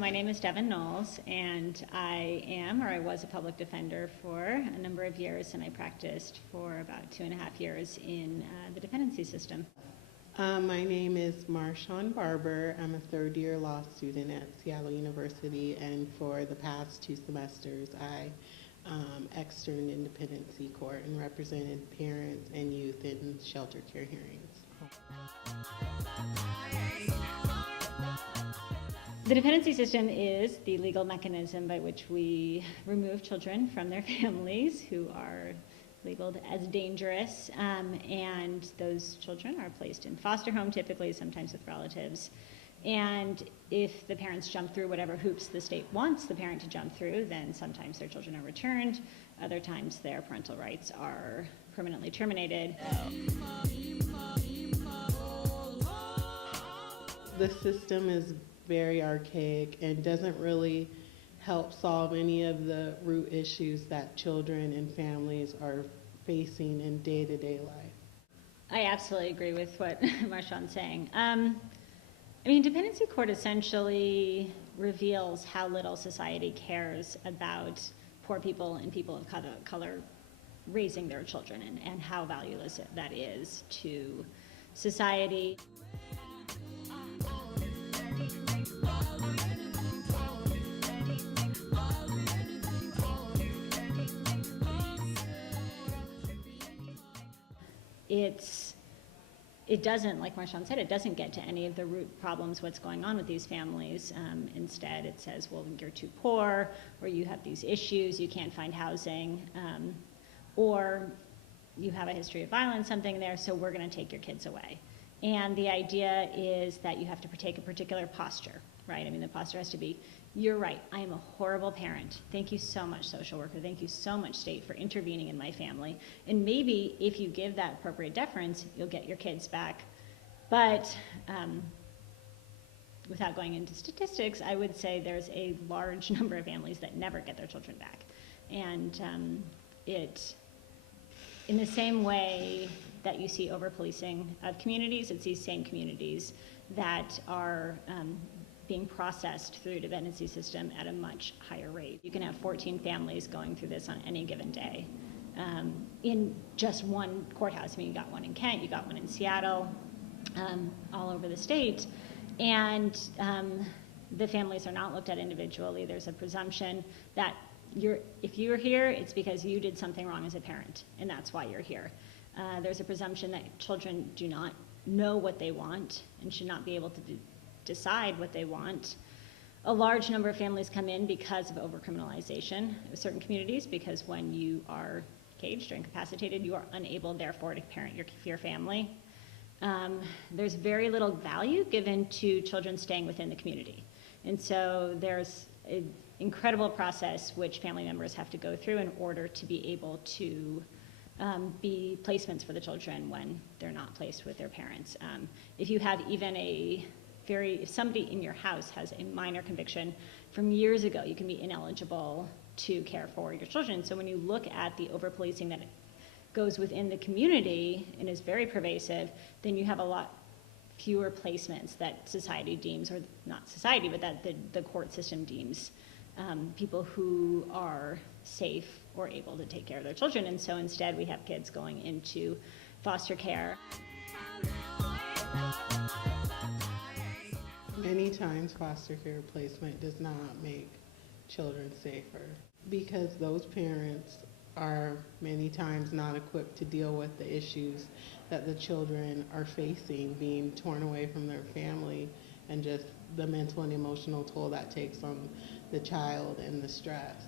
my name is Devin Knowles, and I am, or I was, a public defender for a number of years, and I practiced for about 2.5 years in the dependency system. My name is Marshawn Barber. I'm a third-year law student at Seattle University, and for the past 2 semesters, I externed in dependency court and represented parents and youth in shelter care hearings. The dependency system is the legal mechanism by which we remove children from their families who are labeled as dangerous, and those children are placed in foster home, typically, sometimes with relatives. And if the parents jump through whatever hoops the state wants the parent to jump through, then sometimes their children are returned, other times their parental rights are permanently terminated. The system is very archaic and doesn't really help solve any of the root issues that children and families are facing in day-to-day life. I absolutely agree with what Marshawn's saying. I mean, dependency court essentially reveals how little society cares about poor people and people of color raising their children, and how valueless that is to society. It doesn't, like Marshawn said, it doesn't get to any of the root problems, what's going on with these families. Instead, it says, well, you're too poor, or you have these issues, you can't find housing, or you have a history of violence, something there, so we're going to take your kids away. And the idea is that you have to take a particular posture, right? I mean, the posture has to be, you're right, I am a horrible parent. Thank you so much, social worker. Thank you so much, state, for intervening in my family. And maybe if you give that appropriate deference, you'll get your kids back. But without going into statistics, I would say there's a large number of families that never get their children back. And in the same way that you see over-policing of communities, it's these same communities that are being processed through the dependency system at a much higher rate. You can have 14 families going through this on any given day in just one courthouse. I mean, you got one in Kent, you got one in Seattle, all over the state. And the families are not looked at individually. There's a presumption that if you're here, it's because you did something wrong as a parent, and that's why you're here. There's a presumption that children do not know what they want and should not be able to decide what they want. A large number of families come in because of overcriminalization of certain communities, because when you are caged or incapacitated, you are unable, therefore, to parent your family. There's very little value given to children staying within the community. And so there's an incredible process which family members have to go through in order to be able to be placements for the children when they're not placed with their parents. If you have even if somebody in your house has a minor conviction from years ago, you can be ineligible to care for your children. So when you look at the over-policing that goes within the community and is very pervasive, then you have a lot fewer placements that society deems, or not society, but that the court system deems people who are safe or able to take care of their children. And so instead we have kids going into foster care. Many times foster care placement does not make children safer, because those parents are many times not equipped to deal with the issues that the children are facing, being torn away from their family, and just the mental and emotional toll that takes on the child and the stress.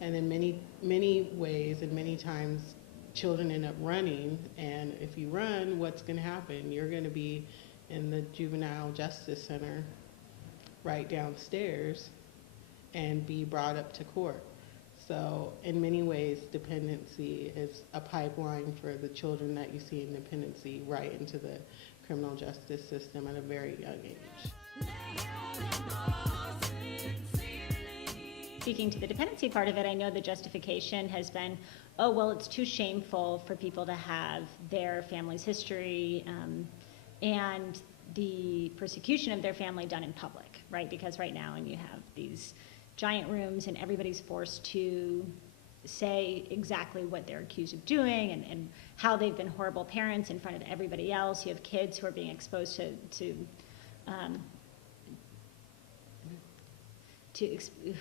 And in many ways, and many times, children end up running, and if you run, what's going to happen? You're going to be in the juvenile justice center right downstairs and be brought up to court. So in many ways, dependency is a pipeline for the children that you see in dependency right into the criminal justice system at a very young age. Speaking to the dependency part of it, I know the justification has been, oh, well, it's too shameful for people to have their family's history, and the persecution of their family done in public, right? Because right now, and you have these giant rooms and everybody's forced to say exactly what they're accused of doing and how they've been horrible parents in front of everybody else. You have kids who are being exposed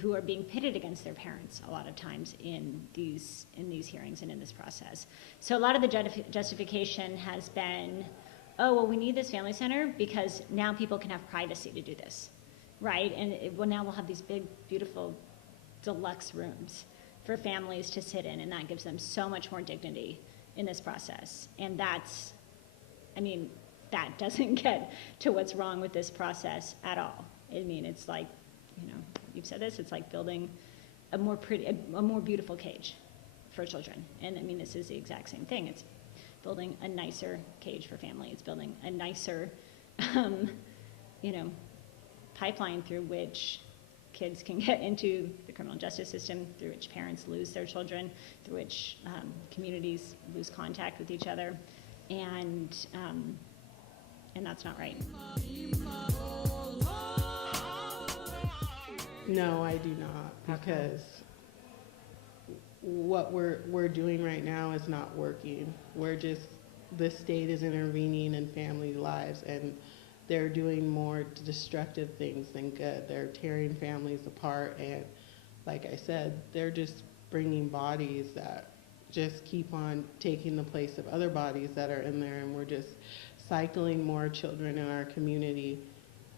who are being pitted against their parents a lot of times in these hearings and in this process. So a lot of the justification has been, oh, well, we need this family center because now people can have privacy to do this, right? And now we'll have these big, beautiful, deluxe rooms for families to sit in, and that gives them so much more dignity in this process. And that's, I mean, that doesn't get to what's wrong with this process at all. I mean, it's like, you know, you've said this, it's like building a more beautiful cage for children. And I mean, this is the exact same thing. It's building a nicer cage for family. It's building a nicer, you know, pipeline through which kids can get into the criminal justice system, through which parents lose their children, through which communities lose contact with each other, and that's not right. No, I do not, because what we're doing right now is not working. The state is intervening in family lives, and they're doing more destructive things than good. They're tearing families apart, and like I said, they're just bringing bodies that just keep on taking the place of other bodies that are in there, and we're just cycling more children in our community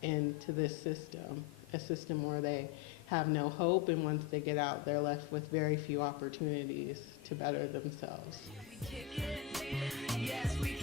into this system, a system where they have no hope, and once they get out, they're left with very few opportunities to better themselves. Yes, we